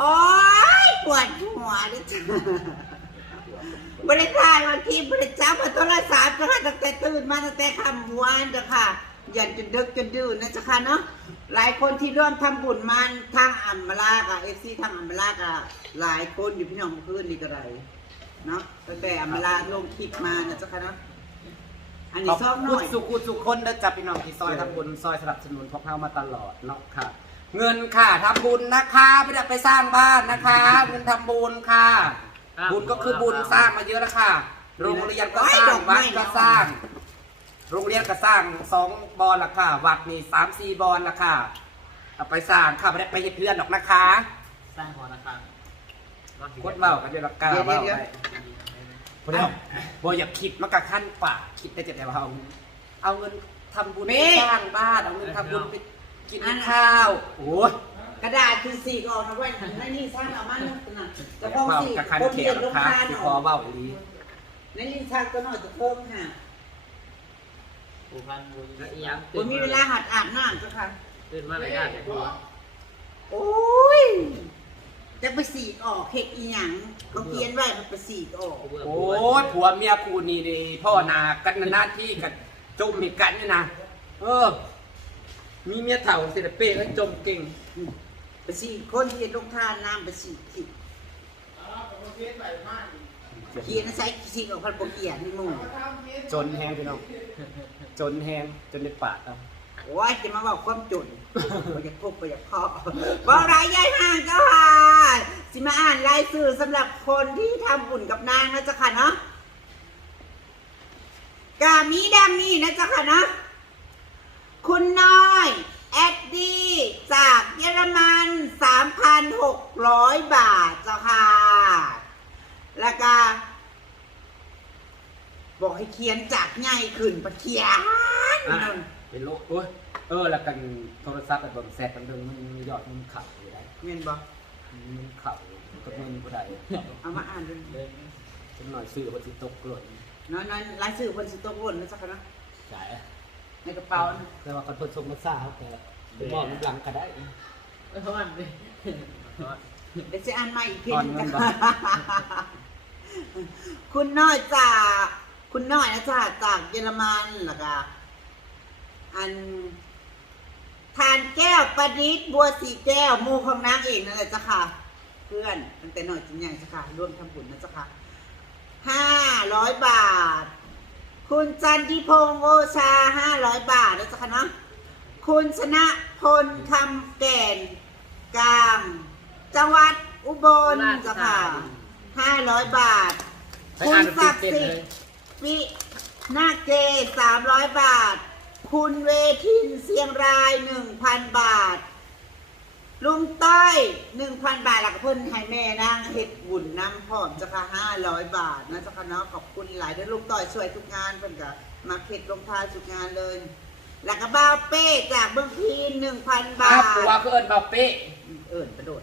โอ้ยปวดหัวเลยจ้ะบริการวันที่บริจาคมาโทรศัพท์นะคะตั้งแต่ตื่นมาตั้งแต่ค่ำวันจ้ะค่ะยันจนดึกจนดื่นนะจ๊ะค่ะเนาะหลายคนที่ร่วมทำบุญมันทางอัมมาลากะเอฟซีทางอัมมาลากะหลายคนอยู่พี่น้องเพื่อนนี่ก็ไรเนาะตั้งแต่อัมมาลาลงคลิปมานะจ๊ะค่ะเนาะอันนี้อบซอกหคุน่ณอย สุขุสุขคนนะจ๊ะพี่น้องที่ซอยทำบุญซอยสนับสนุนพวกเรามาตลอดเนาะค่ะ เงินค่ะทำบุญนะคะไม่ได้ไปสร้างบ้านนะคะ เงินทำบุญค่ะ บุญก็คือบุญสร้างมาเยอะแล้วค่ะ โรงเรียนก็สร้างวัดก็สร้าง โรงเรียนก็สร้างสองบอลละค่ะ วัดนี่สามสี่บอลละค่ะเอาไปสร้างค่ะไม่ได้ไปเฮ็ดเพื่อนหรอกนะคะ สร้างพอนะครับกดเล่ากันเดี๋ยวละกาเดี๋ยวเล่าเดี๋ยวไปพอดีบอยอยากคิดมากกะขั้นปากคิดได้แต่ว่าเอาเอาเงินทำบุญไปสร้างบ้านเอาเงินทำบุญไป กินข้าวโอ้ยกระดาษคือสี่ก่อนนะเว้ยนั่นนี่สร้างเอามานั่นนะจะจะพ้องเฝ้าสี่กะคันคนเขีเดียยววลงค่ะทานที่อคออกเบ้าอีหลีนั่นลิ้นชักก็หน่อยจะเพิ่มค่ะผูพันบุญและอีหยังผมมีเวลาหัดอาบน้ำจ้ะค่ะตื่นมาไม่ได้แต่ตัวโอ้ยจะไปสีกออกเห็ดอีหยังเขาเขียนไว้มันไปสีกออก โอ้ยผัวเมียคู่นี่ดีพ่อนากันหน้าที่กันจมมีกันนี่นะเออ มีเมียเถ่าเสร็จเป้ก็จมเก่งไปสีคนเขียนลงทานน้ำไปสีขีดเขียนใส่สีออกพันปเขียนนี่หมูจนแหงพี่น้องจนแหงจนในปากเอาว่าจะมาบอกความจนไปอยากพบไปอยากพ่อบอกรายยายห่างเจ้าค่ะสิมาอ่านรายชื่อสำหรับคนที่ทำบุญกับนางนะจ๊ะค่ะเนาะกามีดังนี้นะจ๊ะค่ะเนาะ คุณน้อย แอดดี้จากเยอรมัน 3,600 บาทเจ้าค่ะแล้วก็บอกให้เขียนจากง่ายขึ้นปะเขียนอะเป็นโลโอ้ยเออ แล้วกันโทรศัพท์แบบแซดมันเดินมันยอดมันขับอยู่ได้เงินบอกมันขับกับเงินผู้ใดเอามาอ่านดูเดินฉันหน่อยซื้อว่าสิตกหล่นน้อยน้อยรายชื่อคนสิโตกวนนะจ๊ะค่ะเนาะใช่ ในกระเป๋านะแต่ว่าคนเพิ่นส่งมาซ่าเขาแต่บอกน้ำหลังก็ได้เออมันดิเดี๋ยวจะอ่านใหม่อีกทีอ่อนนึงเงินจ้ะบ่คุณน้อยจาก คุณน้อยนะจ๊ะจากเยอรมันแล้วก็อันทานแก้วประดิษฐ์บัวสีแก้วหมูของนางเองนั่นแหละจ้ะค่ะ เพื่อนตั้งแต่หน่อยจนใหญ่จ้ะค่ะร่วมทำบุญนะจ้ะค่ะห้าร้อยบาท คุณจันทิพงษ์โอชาห้าร้อยบาทนะจ๊ะค่ะเนาะคุณชนะพลคำแก่นกลาง จังหวัดอุบลจ้ะค่ะห้าร้อยบาท คุณศักดิ์สิทธิ์วินาเกสามร้อยบาท คุณเวทินเสียงรายหนึ่งพันบาท ลุงต้อยหนึ่งพันบาทหลักเพิ่นให้แม่นางเห็ดบุญน้ำพร้อมเจ้าค่ะห้าร้อยบาทนะเจ้าค่ะเนาะขอบคุณหลายเด้อลุงต้อยช่วยทุกงานเพิ่นก็มาเข็ดลงทานทุกงานเลยแล้วก็บ้าวเป้จากเบื้องพีนหนึ่งพันบาอ้าวทผัวก็เอิ้นบ่าวเป้เอิญกระโดด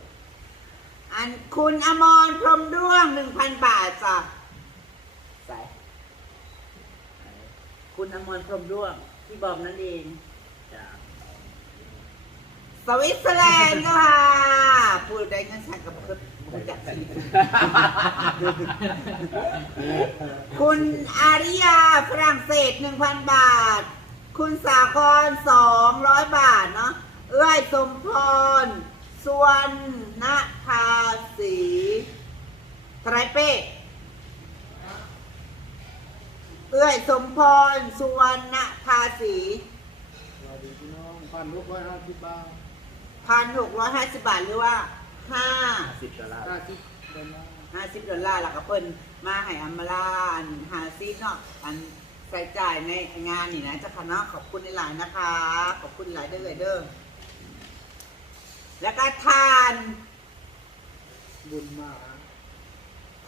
อันคุณอมรพรหมด้วงหนึ่งพันบาทจ้ะใส่คุณอมรพรหมด้วงที่บอกนั่นเองจ้า สวิตเซอร์แลนด์ก็ค่ะพูดได้เงินสั่งกับเพื่อนผู้จัดสีคุณอาริยาฝรั่งเศสหนึ่งพันบาท คุณสาครสองร้อยบาทเนาะเอื้อยสมพรสวนนภาสีไตรเป้เอื้อยสมพรสุวรรณภาสีสวัสดีพี่น้องพันลูกร้ห้าสิบบาท พันหกร้อยห้าสิบบาทหรือว่าห้าสิบดอลลาร์ห้าสิบเดือนละห้าสิบดอลลาร์แล้วก็เพิ่นมาให้อัมมาลาอันหาซีเนาะอันใส่จ่ายในงานนี่นะเจ้าค่ะเนาะขอบคุณหลายๆนะคะ ขอบคุณหลายเด้อเลยเด้อแล้วก็ทานบุญมา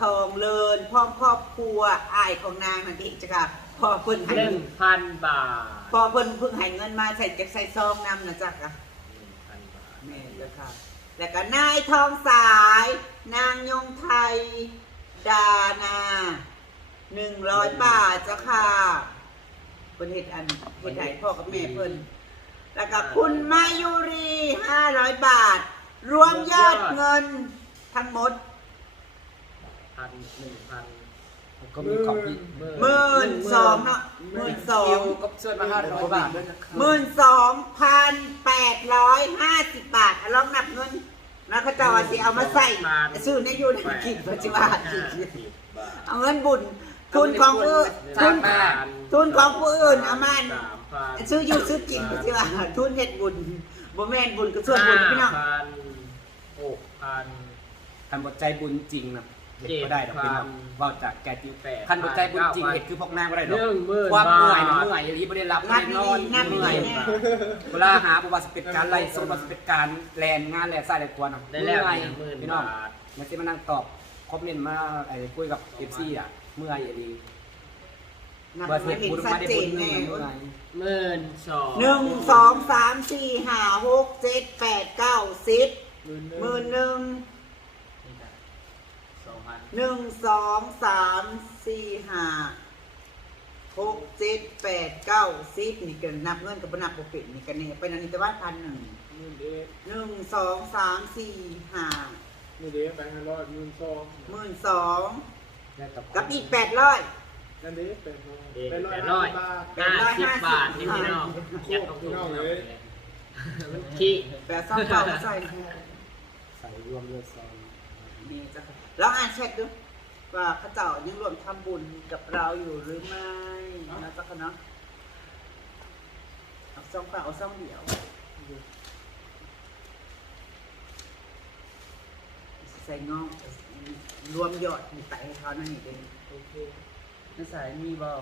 ทองเลินพร้อมครอบครัวอายของนางนั่นเองจ้ะค่ะพอเพิ่นให้หนึ่งพันบาท พอเพิ่นเพิ่งให้เงินมาใส่จากใส่ซองนำนะจ๊ะค่ะ หนึ่งพันบาท แม่เจ้าค่ะ แล้วก็นายทองสาย นางยงไทย ดานาหนึ่งร้อยบาทเจ้าค่ะเพิ่นเฮ็ดอันเฮ็ดให้พ่อกับแม่เพิ่นแล้วก็คุณมายุรีห้าร้อยบาท รวมยอดเงินทั้งหมดพันหนึ่งพันก็มีของพี่หมื่นสองเนาะหมื่นสอคิงวก็ช่วยมาห้าร้อยบาทด้วยนะคะหมื่นสองพันแปดร้อยห้าสิบบาทอะลองนับเงิน นะเขาเจะว่าสิเอามาใส่ซื้อในอยูในกินปัจจุบันห้าสิบบาทเอาเงินบุญทุนของผู้อื่นทุนทุนของผู้อื่นเอามาสามพันซื้ออยู่ซื้อกินปัจจุบันทุนเฮ็ดบุญบ่แม่นบุญก็ส่วนบุญพี่น้องห้าพันหกพันคันบทใจบุญจริงนะ เห็ดก็ได้ดอกพี่น้องเจ็ดพันเว่าจากแกจริงแปดคันบทใจบุญจริงเก้าพันเห็ดคือพวกนางก็ได้ดอกหนึ่งหมื่นความเหนื่อยนะบาทเมื่อยอย่างนี้ไม่ได้รับนัไม่บได้นดีอนๆนับเหนื่อยดีๆแน่เวลาหาบุบัติเป็นการไล่สู้บัติเป็นการแลนงานแลนสายแลนตัวนะได้เมื่แล้วอยหนึ่งหมื่นพี่น้องบาทมันจะมานั่งตอบคอมเมนต์มาไอ้คุยกับเอฟซีอะเมื่อยอย่างนี้นับว่าเงิเห็นดเห็นบุญชัมาดได้เจบุนญแน่เมื่อยหมื่นสองหนึ่งสองสามสี่ห้าหกเจ็ดแปดเก้าสิบหมื่นหนึ่งหมื่นหนึ่ง สองพัน หนึ่งสองสามสี่ห้าหกเจ็ดแปดเก้าสิบนี่กันนับเงินกับนับโปรฟิตนี่กันเนี่ยเป็นอันนี้แต่ว่าพันหนึ่งหมื่นเอ็ดหนึ่งสองสามสี่ห้าหมื่นเอ็ดแบงค์ห้าร้อยหมื่นสองหมื่นสองแล้วกับอีกแปดร้อยนั่นเด้เป็นร้อยเอ็ดเป็นแปดร้ร้ออยยบาทห้าสิบบาทนี่พี่น้องยัดเข้าถุงเอาเลยมันขี้แปดสองเก้าใส่ใส่รวมเลยซองนี่จ้ะ ค่ะแล้วอ่านแชทดูว่าพระเจ้ายังรวมทำบุญกับเราอยู่หรือไม่นะจ๊ะคะเนาะเอาซองเปล่าเอาซองเดียวใส่งอกรวมยอดมีไตให้เขานั่นนี่เป็นโอเคนักสายมีบอ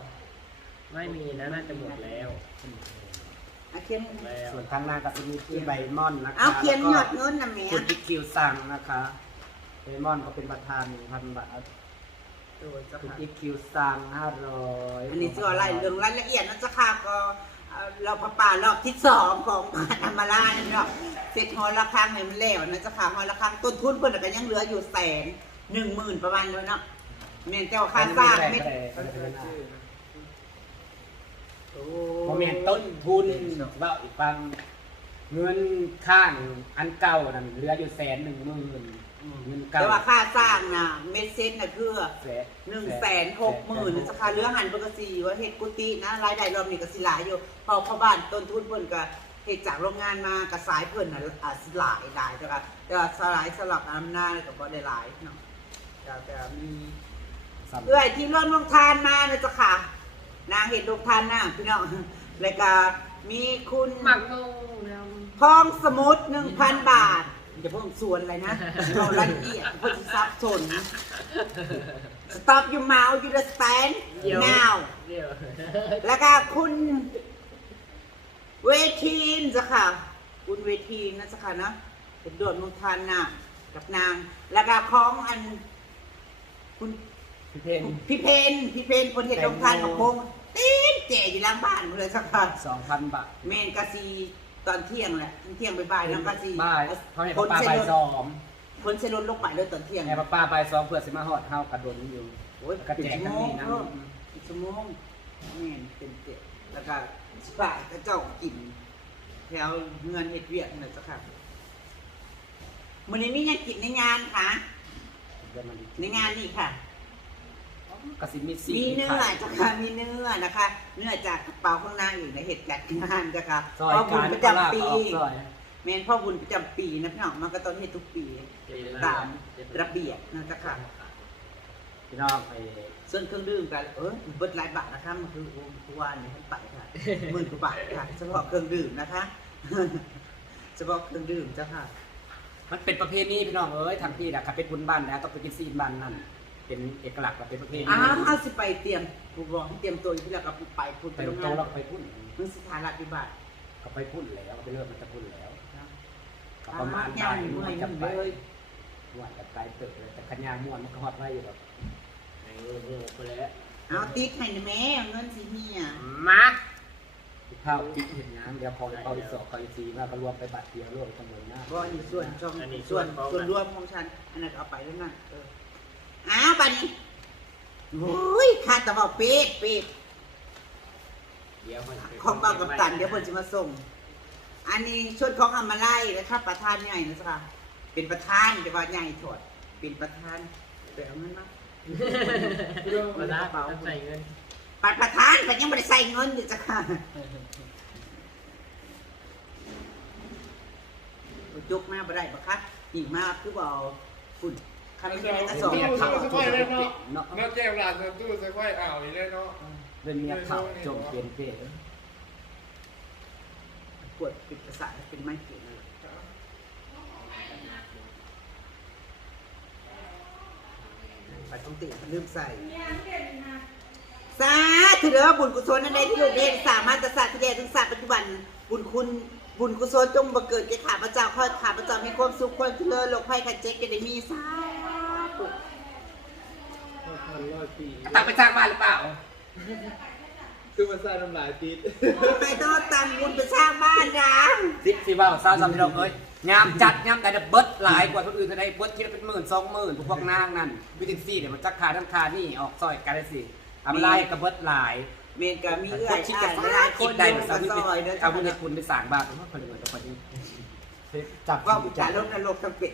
ไม่มีนะน่าจะหมดแล้วอาเคียนแล้วส่วนทางนางก็จะมีที่ใบมอนนะคะเอาเคียนยอดแล้วก็เงินนะแม่คุณพิคิวสั่งนะคะ ใบมอนก็เป็นประธานหนึ่งพันบาทตัวเจ้าคุณค่ะพิคิวสั่งห้าร้อยอันนี้จะอะไรเรื่องรายละเอียดนะเจ้าค่ะก็เอ่อเราประป่ารอบที่สองของธรรมาราชนี่เนาะเสร็จฮอลละครั้งให้มันแล้วนะเจ้าค่ะฮอลละครั้งต้นทุนเพิ่นก็ยังเหลืออยู่แสนหนึ่งหมื่นประมาณเลยเนาะแม่นเจ้าค่าสร้างไม่ตั้งแต่ชื่อนะโอ้โมเมนต์ต้นทุนว่าอีกฟังเงินข้างอันเก่านั่นเหลืออยู่แสนหนึ่งหมื่น เงินเก่าแต่ว่าค่าสร้างน่ะเม็ดเซ็นน่ะคือแสนหนึ่งแสนหกหมื่นสาขาเรือหันเปกสีว่าเฮ็ดกุฏินะรายได้รอบนี้ก็สิหลายอยู่เพอพ่อบ้านต้นทุนเพิ่นก็เฮ็ดจากโรงงานมากระสายเพิ่นน่ะอ่าสิหลายหลายแต่ว่าแต่ว่าสลายสลับอำนาจก็บ่ได้หลายเนาะแต่แต่มีสำเอื้อยที่ร่วมลงทานมานะจ๊ะค่ะ นางเฮ็ดลงทานนะพี่น้องแล้วก็มีคุณหมักงงแล้วพองสมุด1,000บาท อย่าเพิ่งส่วนอะไรนะเรารายละเอียดเพิ่นสิซับสน Stop your mouth you understand เดี๋ยว now เดี๋ยวแล้วก็คุณเวทีนจ้ะค่ะ คุณเวทีนนะจ้ะค่ะเนาะเป็นโดดมุทานน่ะกับนาง แล้วก็ของอัน คุณพี่เพนพี่เพนพี่เพนคนเห็นลงทานกับพงตีนเจ๋อยู่หล่างบ้านเลยจ้ะค่ะสองพันบาท เมนกะซี ตอนเที่ยงแหละเที่ยงบ่ายๆน้ำกะซีบ่ายเขาให้คนป้าเซใบรซอมคนเซรนลงไปเลยตอนเที่ยงให้ป้าใบซอมเพื่อสิมาหอดเฮากระโดนอยู่โอ้ยกระเป็นแจกชั่วกันโมงนี่นะเออเป็นชั่วโมงแม่นเป็นเจ็ดแล้วก็สบายก็เจ้ากินแถวเงินเฮ็ดเวียกนั่นจ้ะค่ะมื้อนี้มีหยังกินในงานค่ะเดี๋ยวมันในงานนี่ค่ะ กระสิมีสีมีเนื้อจ้ะค่ะมีเนื้อนะคะ เนื้อจากกระเป๋าข้างหน้าอยู่ในเห็ดจัดงานจ้ะค่ะซอยพ่อบุกาญรประตลาดจำปีออกซอยแม่นพ่อบุญประจำปีนะพี่น้องมันก็ต้องเฮ็ดทุกปีตามระเบียบนะจ๊ะค่ะพี่น้องไปส่วนเครื่องดื่มกันเออเบิดหลายบาทนะคะมันคือโอ้ทุกวันนี้ให้ไปค่ะหมื่นกว่าบาทค่ะเฉพาะเครื่องดื่มนะคะเฉพาะเครื่องดื่มจ้ะค่ะมันเป็นประเพณีพี่น้องเอ้ยทางพี่นะขับเป็นบุญบ้านนะต้องไปกินซีนบ้านนั่น เป็นเอกลักษณ์แบบเป็นประเพณีอ้าวเอาสิไปเตรียมกูบอกให้เตรียมตัวอยู่ที่แล้วก็ไปพูดไปไปโรงโตงานเราไปพุ่นมึงสิทาราธิบาตก็ไปพุ่นแล้วไปเริ่มมันจะพุ่นแล้วก็ปประระมามาณณย่าบ่างยเมื่ม่วอนยจะไปเลยม่วนจะไปตึกเลยแต่ขันยางม่วนมันก็ฮอดไว้อยู่แบบไอ้โง่โง่ไปแล้วเอาติ๊กให้นะแม่เอาเงินสิเฮียมาข้าวกินเห็นน้ำเดี๋ยวพอเอาอีกสองเอาอีกสี่มาก็รวมไปบัตรเดียวรวมจำนวนหน้าก็อันนี้ส่วนชมส่วนส่วนรวมของฉันอันนั้นเอาไปแล้วนั่นเออ อ้าวปานนี้โอ้ยค่าตะบอกเป็ดเป็ดเดี๋ยวมันไปของเบากับตันเดี๋ยวคนจะมาส่ง อันนี้ชุดของอามาไล่นะครับประธานใหญ่นะจ๊ะเป็นประธานแต่ว่าใหญ่ถอดเป็นประธานไปเอาเงินมาเวลาเป๋าใส่เงินปัดประธานแต่ยังไม่ได้ใส่เงินอยู่จ้ะค่ะยกมาบ่ได้ปะคะอีกมาคือบ่เอาฝุ่น คันไม่ได้กระสอบเมียเขาจมเป็นเนาะนอกแก้วหลานตู้ใส่ไข่อ่าวอีกแล้วเนาะเป็นเมียเขาจมเป็นเป้ปวดปิดประสาทเป็นไม้เขียนเลยไปต้องติลืมใส่สาธุเด้อบุญกุศลอันใดที่ลูกเรียนสามารถจะสาธุแย่ถึงศาสตร์ปัจจุบัน บุญคุณบุญกุศลจงบังเกิดแก่ข้าพเจ้าข้าข้าพเจ้ามีความสุขความเจริญโรคภัยไข้เจ็บจะได้มีสาธุ พันร้อยปีตั้งไปสร้างบ้านหรือเปล่า คือมันใส่น้ำลายติดไม่ต้องตังบุญไปสร้างบ้านนะสิสิว่าสาวสามพี่น้องเอ้ยยามจัดยามแต่เบิดหลายกว่าคนอื่นจะได้เบิดทีละเป็นหมื่นสองหมื่นพวกนางนั่นวิตามินซีเนี่ยมันจักขาทั้งคานี่ออกซอยกันเลยสิทำลายกระเบิดหลายเมนกามีเอื้คอยนคิดอ่าจะนหลายคคิดนได้ได้เหมือนสาสาววซอยเด้อเอาบุญให้คุณไปสั่งบ้านผมว่าคนเหมือนกับคนนี้จับว่าว่าบุบุญจัจาดลงนรกทั้งเป็ด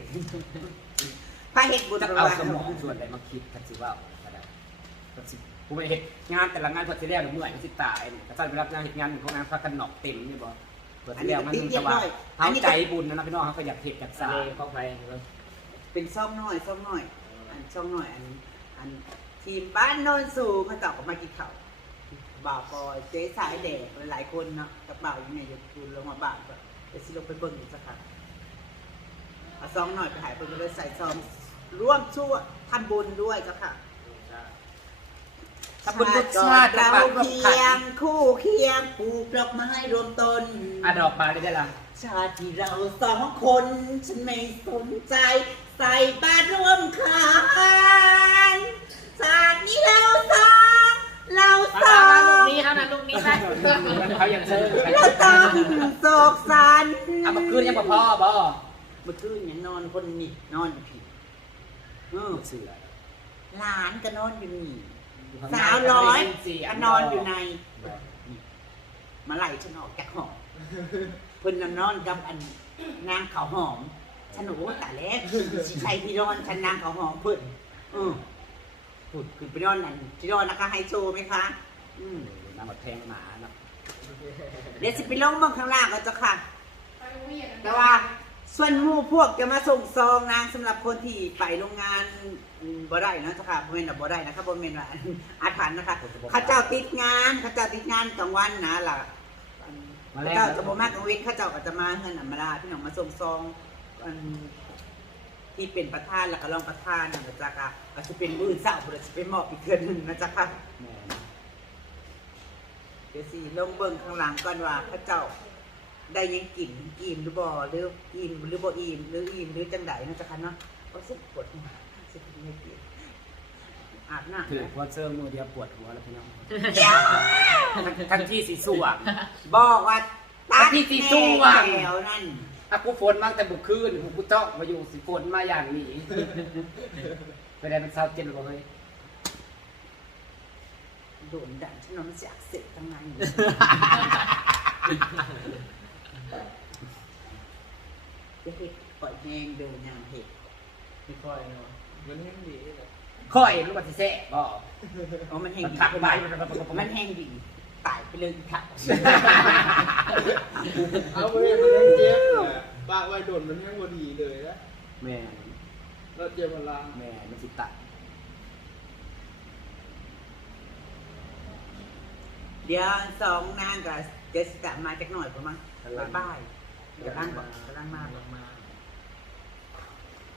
พระเห็ดบุญจะเอาสมองส่วนใดมาคิดกันสิว่าอะไร กันสิผมไปเห็นงานแต่ละงานพอสิแล้วเมื่อยสิตายกระสันไปรับงานเหตุงานของงานพักกันหนอกเต็มนี่บ่เปิดอันสินี้แล้วมันติดมึงเรียจะบว่าร้อยเขาใจบุญนะนะพี่น้องเขาก็อยากเห็ดจากทะสาเลเข้าไปเลยเป็นซ่อมน้อยซ่อมน้อย อันซ่อมน้อยอันอันทีมบ้านโนนสูงเขาตอบออกมากินข้าวบ่าวปอยเจ๊สายแดกหลายคนเนาะกับบ่าวยังไงจะคูณลงมาบ่าวก็เดี๋ยวสิลงไปเบิ่งอีกสักครั้งเอาซองหน่อยไปหายไปเลยใส่ซองร่วมช่วยทำบุญด้วยเจ้าค่ะ ถ้าบุญทุกชาติเราเราเคียงคู่เคียงปลูกดอกไม้รวมต้นอะดอกบานได้ละชาติที่เราสองคน ฉันไม่สนใจ ใส่บาตรร่วมขานชาตินี้เราสองเราสอลูกงนี้เท่านั้นลูกนี้ไปเขายังเชิญเราต้องโศกสันอะเมื่อคืนยังบ่พ่อบ่เมื่อคืนยังนอนคนนี่นอนอยู่ผิดเออเสือหลานก็นอนอยู่นี่ สาวร้อยก็นอนอยู่ในมาไล่ฉันออกจากหอเพิ่นน่ะนอนกับอันนางเขาวหอมฉันโอ้แต่แล้วสิใช่ที่นอนฉันนางเขาวหอมเพิ่นเออพูดคือไปนอนนั่นที่นอนนะคะไฮโซไหมคะ อืมน้ำหมดแพงหมาเนาะเดี๋ยวสิไปลงเบางข้างล่างก็จะค่ะ แต่ว่า ส่วนหมู่พวกจะมาส่งซองนางสำหรับคนที่ไปโรงงานอืมบ่ได้นะเจ้าค่ะบ่แม่นว่าบ่ได้นะคะบ่แม่นว่าอาถรรพ์นะคะเข้าเจ้าติดงานเข้าเจ้าติดงานกลางวันนะล่ะมาพแล้ระเจ้าจะบ่มากกังเว้นข้าเจ้าก็จะมาเงินอัมราพี่น้องมาส่งซองอันที่เป็นประธานแล้วก็รองประธานนะจ๊ะค่ะก็จะเป็นมื้อเช้าบ่ได้สิไปมอบอีกเทื่อหนึงนะจ๊ะค่ะแม่เดี๋ยวสิลงเบิ่งข้างหลังก่อนว่าข้าเจ้า ได้ยังกินอิ่มหรือบ่หรืออิ่มหรือบ่อิ่มหรืออิ่มหรือจังไดนะจ๊ะค่ะเนาะก็สิปวดหัวสิเป็นไม่กินอาบน้ำถือนะว่าเซิร์มือเดียวปวดหัวแล้วพี่น้องทั้งที่สีสว่างบอกว่าตัดที่สิสู้แน่ว่ะ แถวนั่นอะกูฝนมาแต่บุกคืนกูเจาะมาอยู่สิฝนมาอย่างนี้ ไปได้เป็นเศร้าเจ็ดหรือเปล่าเฮ้ยโดนดันฉันนอนมันเสียอักเสบทั้งนั้น จะเห็ดปล่อยแห้งเดินอย่างเห็ดไม่ค่อยเนาะมันแห้งดีเลย ค่อยรู้ว่าสิแซ่บ่เพราะมันแห้งมันดีทักไป มันแห้งดีตายไปเลยค่ะเอาไปมันแห้งเจ็บเลยปากไว้โดนมันแห้งพอดีเลยนะแม่แล้วเจ็บมันลางแม่มันสิตัด เดี๋ยวสองนางกับเจสสิกะมาจากหน่อยประมาณบ๊ายบาย เดี๋ยวร่างบอกกำลังมาลงมา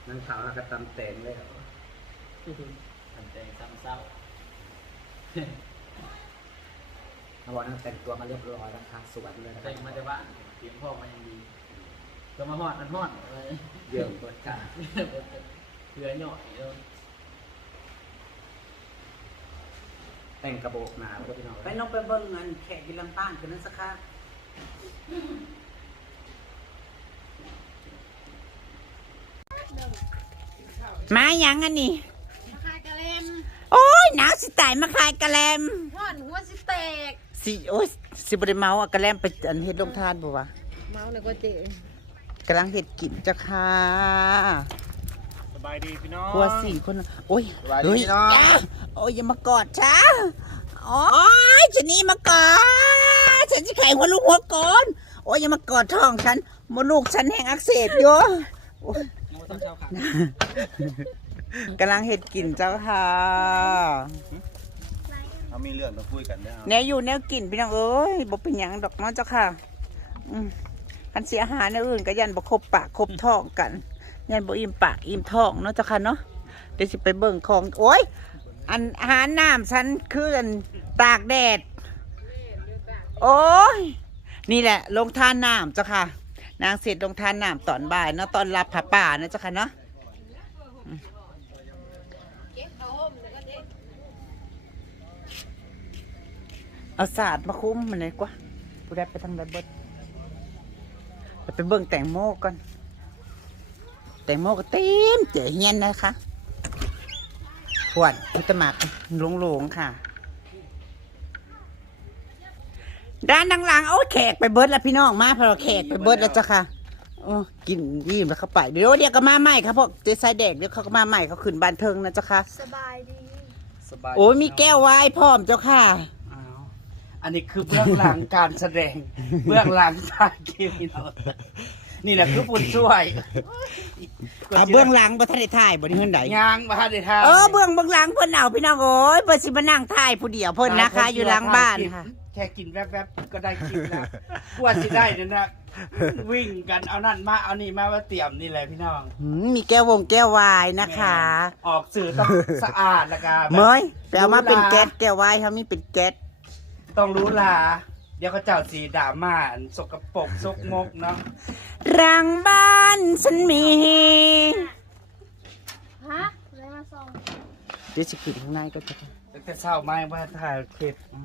นั่งขาวแล้วก็ตำแตงเลยทำใจซ้ำเศร้าเขาบอกนั่งแต่งตัวมาเรียบร้อยแล้วค่ะสวยเลยนะคแต่รับงมาแต่บ้านเตรียมพ่อมายังดีก็มาหอดมันหอดเลยเยี่ยมกดค่ะเสือหน่อยเออแต่งกระโบกหนาแล้วก็พี่น้องไปลองไปเบิ่งเงินแขกอยิลำป้างกันนั้นสักค่ะ มายังอันนี้มาขายกะเลมโอ้ยหนาวสิตายมาขายกะแลมห่อนหัวสิแตกสิโอ้ยสิบริเมาอะกะแลมไปอันเฮ็ดลงทานบ่วะเมาเลยก็เจกำลังเฮ็ดกินเจ้าค่ะสบบายดีพี่น้องครัวสี่คนน่ะโอ้ยสวัสดีเฮ้ยพี่น้องจ้าโอ้ยอย่ามากอดช้าโอ้ยฉันนี่มากอดฉันจะไขหัวลูกหัวก่อนโอ้ยอย่ามากอดท้องฉันมดลูกฉันแห้งอักเสบอยู่ โอ้ยกำลังเห็ดกินเจ้าค่ะเขามีเรื่องต้องคุยกันได้แนวอยู่แนวกินพี่น้องเอ้ยบ่เป็นหยังดอกเน้องเจ้าค่ะอืมคันเสียอาหารแนวอื่นก็ยันบ่ครบปากครบท้องกันยันบ่อิ่มปากอิ่มท้องเนาะเจ้าค่ะเนาะเดี๋ยวสิไปเบิ่งของโอ้ยอันอาหารน้ำฉันคืออันตากแดด โอ้ยนี่แหละลงทานน้ำเจ้าค่ะ นางเสร็จลงทานน้ำตอนบ่ายเนาะตอนรับผาป่านะเจ้าค่ะเนาะเอาศาสตร์มาคุ้มมันเลยกว่าผู้ใดไปทางใดเบิดไปเบิ่งแตงโมก่อน แตงโมก็เต็มเจ๋เงี้ยนะคะขวดพุทธมักหลงๆค่ะ ด้านดังหลังโอ้แขกไปเบิดแล้วพี่น้องมาเพอแขกไปเบิดแล้วจ้ะค่ะโอ้กินยิ้มแล้วเข้าไปเดี๋ยวเดี๋ยวก็มาใหม่ครับพวกเจ๊สายแดกเดี๋ยวเขาก็มาใหม่เขาขึ้นบานเทิงนะเจ้าค่ะสบายดีสบายโอ้ยมีแก้วไวน์พร้อมเจ้าค่ะอ้าวอันนี้คือเบื้องหลังการแสดง เบื้องหลังถ่ายคลิปพี่น้องนี่แหละคือผู้ช่วยอะเบื้องหลังบ่ทันได้ถ่ายบ่ได้เฮือนใดยางมาได้ท่าเออเบื้องเบื้องหลังเพิ่นเอาพี่น้องโอ้ยเพิ่นสิมานั่งถ่ายผู้เดียวเพิ่นนะคะ อยู่หลังบ้านค่ะแค่กินแวบๆก็ได้คลิปแล้วกว่าสิได้เนี่ยนะวิ่งกันเอานั่นมาเอานี่มาว่าเตรียมนี่แหละพี่น้องหืมมีแก้ววงแก้ววายนะคะออกสื่อต้องสะอาดแล้วก็แบบเมยไปเอามาเป็นแก๊สแก้ววายเขามีเป็นแก๊สต้องรู้ลา เดี๋ยวเขาเจ้าสีดราม่าอันสกปรกซกมกเนาะรังบ้านฉันมีฮะอะไรมาส่ง เดี๋ยวจะขึ้นข้างในก็จะ ตั้งแต่เช้ามาว่าถ่ายคลิปไอ้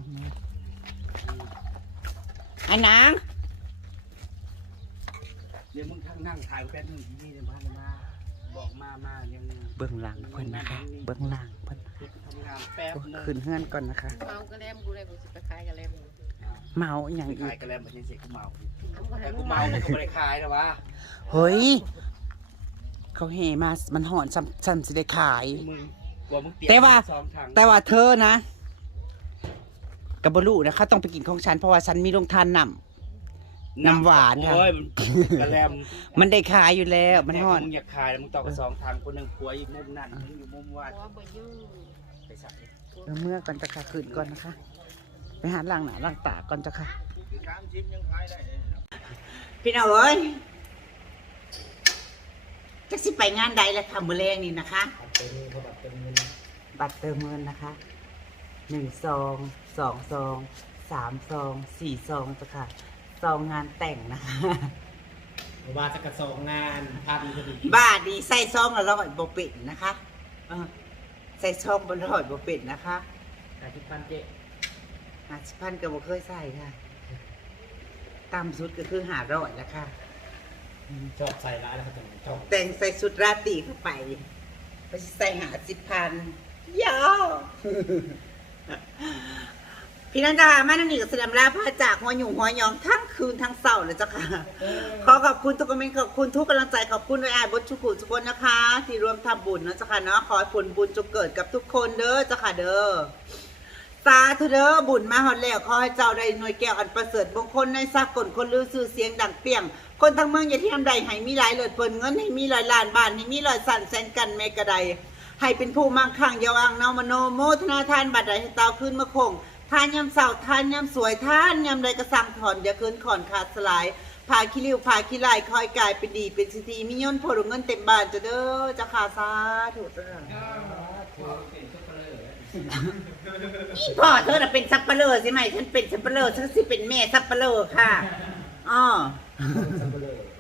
นางเดี๋ยวมึงทั้งนั่งถ่ายแป๊บนึงนี่เดี๋ยวมามาบอกมามายังเบื้องหลังเพิ่นนะคะ เบื้องหลังเพิ่นทำงานแป๊บนึงขึ้นเฮือนก่อนนะคะ เมากระเลมกูเลยกูสิไปขายกระเลมเมาอหย่างอีขายกกันแล้วมันยังเสียกูเมาเอามาแต่ให้กูกูเมาเมามันก็ไม่ได้ขายนะวะเฮ้ย เขาเฮมา มันหอนซ้ำซ้ำสิได้ขาย มึงกลัวมึงเตียแต่ว่าสองทาง แต่ว่าเธอนะ กับบลูนะคะต้องไปกินของฉันเพราะว่าฉันมีโรงทานนำน้ำหวานค่ะโอ้ยมันกระแลมมันได้ขายอยู่แล้ว มันหอนมึงอยากขายแล้วมึงต่อกับสองทางคนหนึ่งผัวอีกมุมนั่นมึงอยู่มุมวัดหัวบ่อยู่ไปสักเดี๋ยวเมื่อก่อนจะค่ะขึ้นก่อนนะคะไปหาล่างหนาล่างตาก่อนจะค่ะช้างชิปยังขายได้พี่น้องเอ้ยจะสิไปงานใดแล้วค่ะมือแรงนี่นะคะ บัตรเติมเงินนะคะ หนึ่งซองสองซองสามซองสี่ซองจ้ะค่ะซองงานแต่งนะคะ ว่าจะกระสองงานพันพอดีบ้านดีใส่ซองละร้อยบเป็ดนะคะเออใส่ซองบนร้อยบเป็ดนะคะแต่ที่พันเจ๊หาสิพันก็บ่เคยใส่ค่ะต่ำสุดก็คือหาร้อยแล้วค่ะ ชอบใส่ร้ายแล้วเขาจะชอบแต่งใส่สุดราตรีเข้าไปไปใส่หาสิบพันยาว พี่นันดาแม่นันนี่กับแสดงลาพาจากหัวหยุ่งหัวยองทั้งคืนทั้งเสาร์เลยเจ้าค่ะ ขอขอบคุณทุกคอมเมนต์ขอบคุณทุกกำลังใจขอบคุณด้วยอายบดชุกุทุกคนนะคะ ที่ร่วมทำบุญนะเจ้าค่ะเนาะขอให้ผลบุญจงเกิดกับทุกคนเด้อเจ้าค่ะเด้อสาธุเด้อบุญมาฮอดแล้วขอให้เจ้าได้หน่วยแก้วอันประเสริฐมงคลในสากลคนลือสื่อเสียงดังเปี้ยง คนทั้งเมืองอย่าที่ทำใดให้มีหลายเลิศเปินเงินให้มีหลายล้านบาทให้มีหลายสั่นแสนกันแมกระได ให้เป็นผู้มั่งคั่งยาวางเนามโนโมทนาทานบัตรใดให้เตาขึ้นมาคงทานยำเสาทานยำสวยทานยำใดกระสังถอนอย่าคืนขอนขาดสลายพาขี้ริ้วพาขี้ลายคอยกายเป็นดีเป็นสิทธิมิยนต์พลเงินเต็มบ้านจะเด้อจะขาสาถูกจ้ะอีพ่อเธอน่ะเป็นซับเปะเลอใช่ไหมฉันเป็นซับเปะเลอฉันสิเป็นแม่ซับเปะเลอค่ะอ๋อ